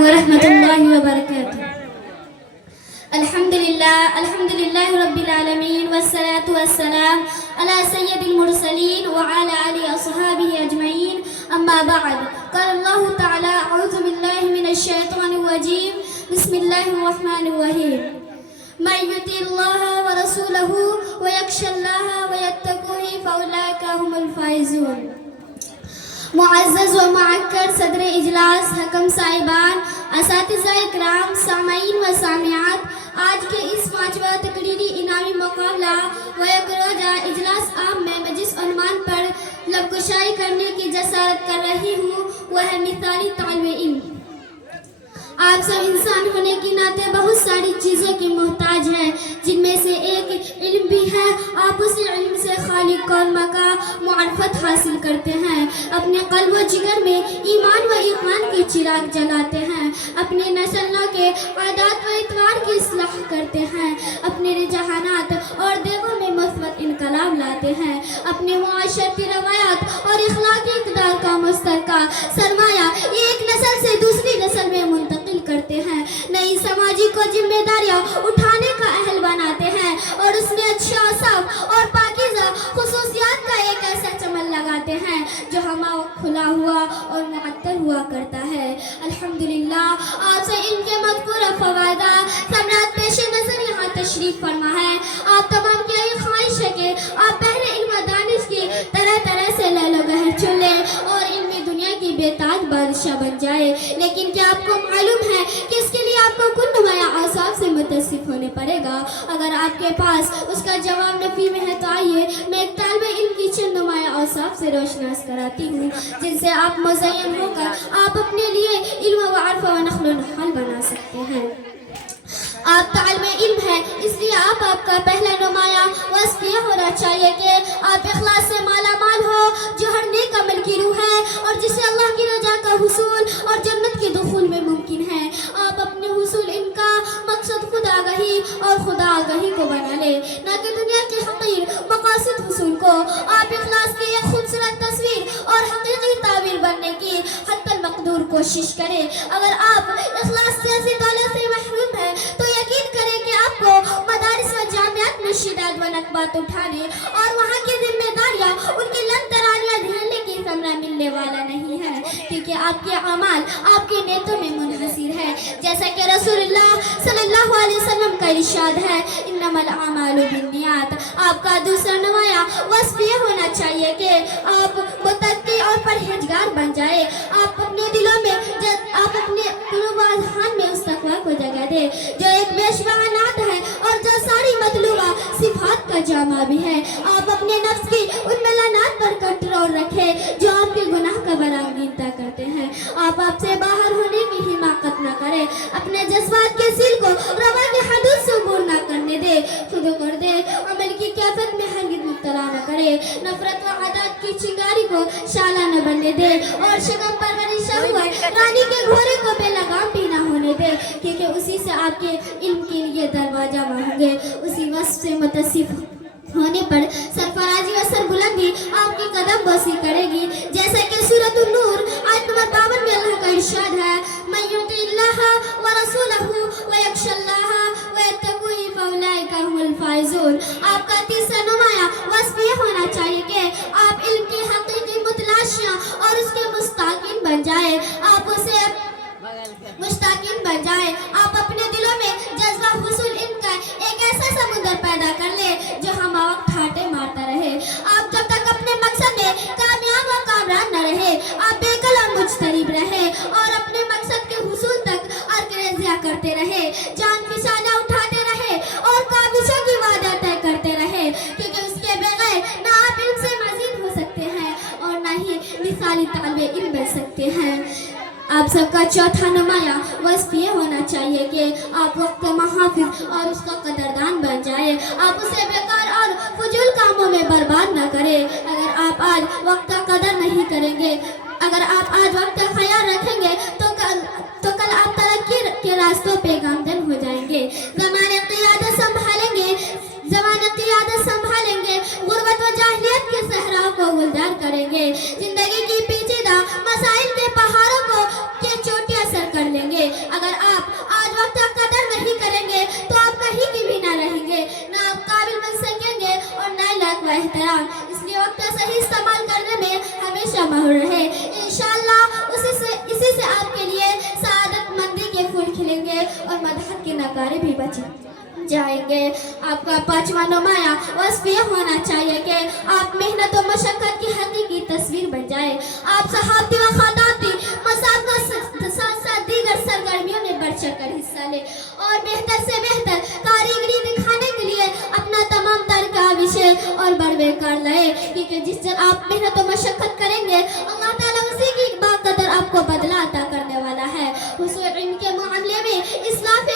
ورحمة الله وبركاته. الحمد لله رب العالمين والصلاة والسلام على سيد المرسلين وعلى آله وصحبه أجمعين. أما بعد، قال الله تعالى: أعوذ بالله من الشيطان الرجيم، بسم الله الرحمن الرحيم. من يطع الله ورسوله ويخشى الله ويتقه فأولئك هم الفائزون. معزز و معکر صدر اجلاس، حکم صاحبان، اساتذہ اکرام، سامعین و سامعات، آج کے اس 5واں تقریری انعامی مقابلہ و یک روزہ اجلاس عام میں جس عنوان پر لبکشائی کرنے کی جسارت کر رہی ہوں وہ ہے مثالی طالب علم. آپ سب انسان ہونے کی ناطے بہت ساری چیزوں کی محتاج ہیں، جن میں سے ایک علم بھی ہے. آپ اسی علم سے خالق کون کا معرفت حاصل کرتے ہیں، اپنے قلب و جگر میں ایمان و ایمان کے چراغ جلاتے ہیں، اپنے نسلوں کے عادات و اطوار کی اصلاح کرتے ہیں، اپنے رجحانات اور دیگوں میں مثبت انقلاب لاتے ہیں، اپنے معاشرتی روایات اور اخلاقی اقدار کا مشترکہ سرمایہ ایک نسل سے دوسری نسل میں منتقل کرتے ہیں، نئی سماجی کو ذمہ داریاں اٹھانے کا اہل بناتے ہیں اور اس میں اچھا صاف اور پاکیزہ خصوصیات کا ایک ایسا چمن لگاتے ہیں جو ہمارا کھلا ہوا اور معطر ہوا کرتا ہے. الحمدللہ، آپ سے ان کے مذکور فوائد ثمرات پیش نظر یہاں تشریف فرما ہے. آپ تمام کی یہی خواہش ہے کہ آپ بحر علم و دانش کی طرح طرح سے لہل و گہر چن لیں اور علمی دنیا کی بے تاج بادشاہ بن جائے. لیکن کیا آپ کو معلوم ہے کہ اس کے لیے آپ کو کن نمایاں اعصاب سے متصف ہونے پڑے گا؟ اگر آپ کے پاس اس کا جواب نفی میں ہے تو آئیے میں ایک طالب علم کی چند نمایاں اعصاب سے روشناس کراتی ہوں جن سے آپ مزین ہو کر آپ اپنے لیے علم و عرف و نقل و نحل بنا سکتے ہیں. آپ طالب علم ہیں، اس لیے آپ کا پہلا نمایاں وصف یہ ہونا چاہیے کہ آپ اخلاص سے مالا مال ہو جو ہر نیک عمل کی روح ہے اور جسے اللہ کی رضا کا حصول اور جنت کے دخول میں ممکن ہے. آپ اپنے حصول ان کا مقصد خدا آگاہی اور خدا آگاہی کو بنا لے، نہ کہ دنیا کے حقیر مقاصد حصول کو. آپ اخلاص کی ایک خوبصورت تصویر اور حقیقی تعبیر بننے کی حتی المقدور کوشش کریں. اگر آپ اخلاص جیسی دولت سے محروم ہیں تو یقین کریں کہ آپ کو مدارس و جامعات میں شدت و نقبات اٹھانے اور وہاں کی ذمہ داریاں ان کی لن ترانیاں جھیلنے کی ثمرہ ملنے والا نہیں ہے، کیونکہ آپ کے اعمال آپ کے نیتوں میں منحصر ہے. جیسا کہ رسول اللہ صلی اللہ علیہ وسلم کا ارشاد ہے: انما الاعمال بالنیات. آپ کا دوسرا نمایاں وصف یہ ہونا چاہیے کہ آپ متقی اور پرہیزگار بن جائے. آپ اپنے دلوں میں آپ اپنے قلوب و اذہان میں اس تقوی کو جگہ دے جو ایک بے شمار نعت ہے اور جو ساری مطلوبہ صفات کا جامع بھی ہے. آپ اپنے نفس کی ان ملانات پر کنٹرول رکھے جو آپ کے گناہ کا برآمدیدہ کرتے ہیں. آپ سے باہر ہونے کی حماقت نہ کرے، اپنے جذبات کے سیل کو روا کی حدود سے عبور نہ کرنے دے، خود کر دے، عمل کی کیفیت میں ہرگز مبتلا نہ کرے، نفرت و عادات کی چنگاری کو شعلہ نہ بننے دے اور شگم پرورش ہوئے رانی کے گھوڑے کو بے لگام بھی نہ ہونے دے، کیونکہ اسی سے آپ کے علم کے لیے دروازہ ہوں گے. اسی وصف سے متصف ہونے پر سرفرازی و سربلندی آپ کی قدم بوسی کرے گی. جیسا کہ سورۃ النور آیت نمبر 52 میں اللہ کا ارشاد ہے: من یطع اللہ ورسولہ ویخشی اللہ ویتقہ فاولئک هم الفائزون. آپ کا تیسرا نمایاں وصف یہ ہونا چاہیے کہ آپ علم کی حقیقی متلاشیاں اور اس کے مستاقین بن جائے. آپ اسے مشتاقین بن جائے. آپ اپنے دلوں میں جذبہ حصول علم کا ایک ایسا سمندر پیدا کر لے جو ہم وقت ہاٹے مارتا رہے. آپ جب تک اپنے مقصد میں کامیاب و کامران نہ رہے، آپ بے قل اور مجتنب رہے اور اپنے مقصد کے حصول تک ارکریزیاں کرتے رہے، جان فسانہ اٹھاتے رہے اور کابشوں کی وعدہ طے کرتے رہے، کیونکہ اس کے بغیر نہ آپ علم سے مزید ہو سکتے ہیں اور نہ ہی مثالی طالب علم بن سکتے ہیں. آپ سب کا چوتھا نمایاں وصف یہ ہونا چاہیے کہ آپ وقت محافظ اور اس کا قدردان بن جائے. آپ اسے بیکار اور فضول کاموں میں برباد نہ کریں. اگر آپ آج وقت کا قدر نہیں کریں گے، اگر آپ آج وقت کا خیال رکھیں گے تو کل آپ ترقی کے راستوں پہ گامزن ہو جائیں گے. زمانے قیادت سنبھالیں گے، غربت و جاہلیت کے صحراؤں کو گلزار کریں گے، زندگی کی پیچیدہ مسائل کے پہاڑوں کو چوٹیاں سر کر لیں گے. اگر آپ آج وقت کا قدر نہیں کریں گے تو آپ کہیں کی بھی نہ رہیں گے، نہ آپ قابل بن سکیں گے اور نہ لائق و احترام۔ اس لیے وقت کا صحیح استعمال کرنے میں ہمیشہ ماہر رہے۔ انشاءاللہ اسی سے آپ کے لیے سعادت مندی کے پھول کھلیں گے اور مدحت کے نکارے بھی بچیں جائیں گے۔ آپ کا پانچواں نمایاں وصف یہ ہونا چاہیے کہ آپ محنت و مشقت کی حقیقی تصویر بن جائے۔ آپ صحافتی و خطاطی مسابقہ ساتھ ساتھ دیگر سرگرمیوں میں بڑھ چڑھ کر حصہ لیں اور بہتر سے بہتر کاریگری دکھانے کے لیے اپنا تمام تر کاوشیں اور بڑھوے کار لائے، کیونکہ جس دن آپ محنت و مشقت کریں گے اللہ تعالیٰ اسی کی باقدر آپ کو بدلہ عطا کرنے والا ہے۔ حصول علم کے معاملے میں اسلاف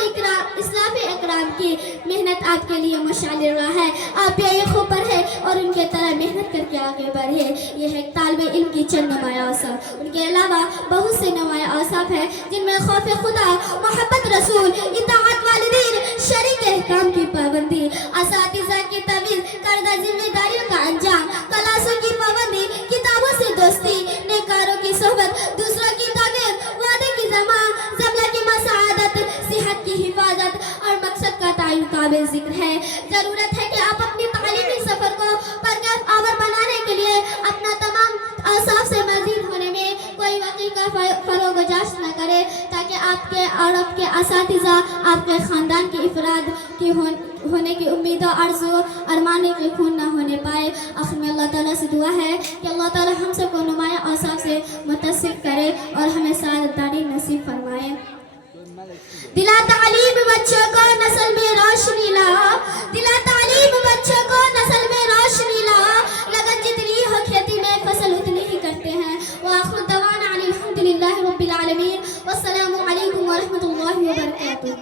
اکرام کی محنت آپ کے لیے مشعل راہ ہے۔ آپ یہ خود پڑھیں اور ان کے طرح محنت کر کے آگے بڑھیں۔ یہ ہے طالب علم کی چند نمایاں اوصاف۔ ان کے علاوہ بہت سے نمایاں اوصاف ہیں جن میں خوف خدا، محبت رسول، اطاعت والدین، شرع احکام کی پابندی، اساتذہ کی تمیز، کردہ ذمہ داریوں کا انجام، کلاسوں کی پابندی، کتابوں سے دوستی، نیکاروں کی صحبت، دوسروں کی تعریف، وعدے کی زملہ کی مساعدت، صحت کی حفاظت اور مقصد کا تعین قابل ذکر ہے۔ ضرورت ہے کہ آپ اپنی تعلیمی سفر کو پرکیف آور بنانے کے لیے اپنا تمام اوصاف سے مزید ہونے میں کوئی واقعی کا فروغ و جاش نہ کرے، تاکہ آپ کے اور آپ کے اساتذہ آپ کے خاندان کی افراد کی ہونے کی امیدوں آرزو ارمانے کے خون نہ ہونے پائے۔ آخر میں اللہ تعالیٰ سے دعا ہے کہ اللہ تعالیٰ ہم سب کو نمایاں اوصاف سے متصف کرے اور ہمیں سعادت داری نصیب فرمائے۔ دلا تعلیم بچوں کو نسل میں روشنی لا، دلا تعلیم بچوں کو نسل میں روشنی لا، لگن جتنی ہو کھیتی میں فصل اتنی ہی کرتے ہیں۔ وآخر دعوانا عن الحمدللہ رب العالمین، والسلام علیکم ورحمۃ اللہ وبرکاتہ۔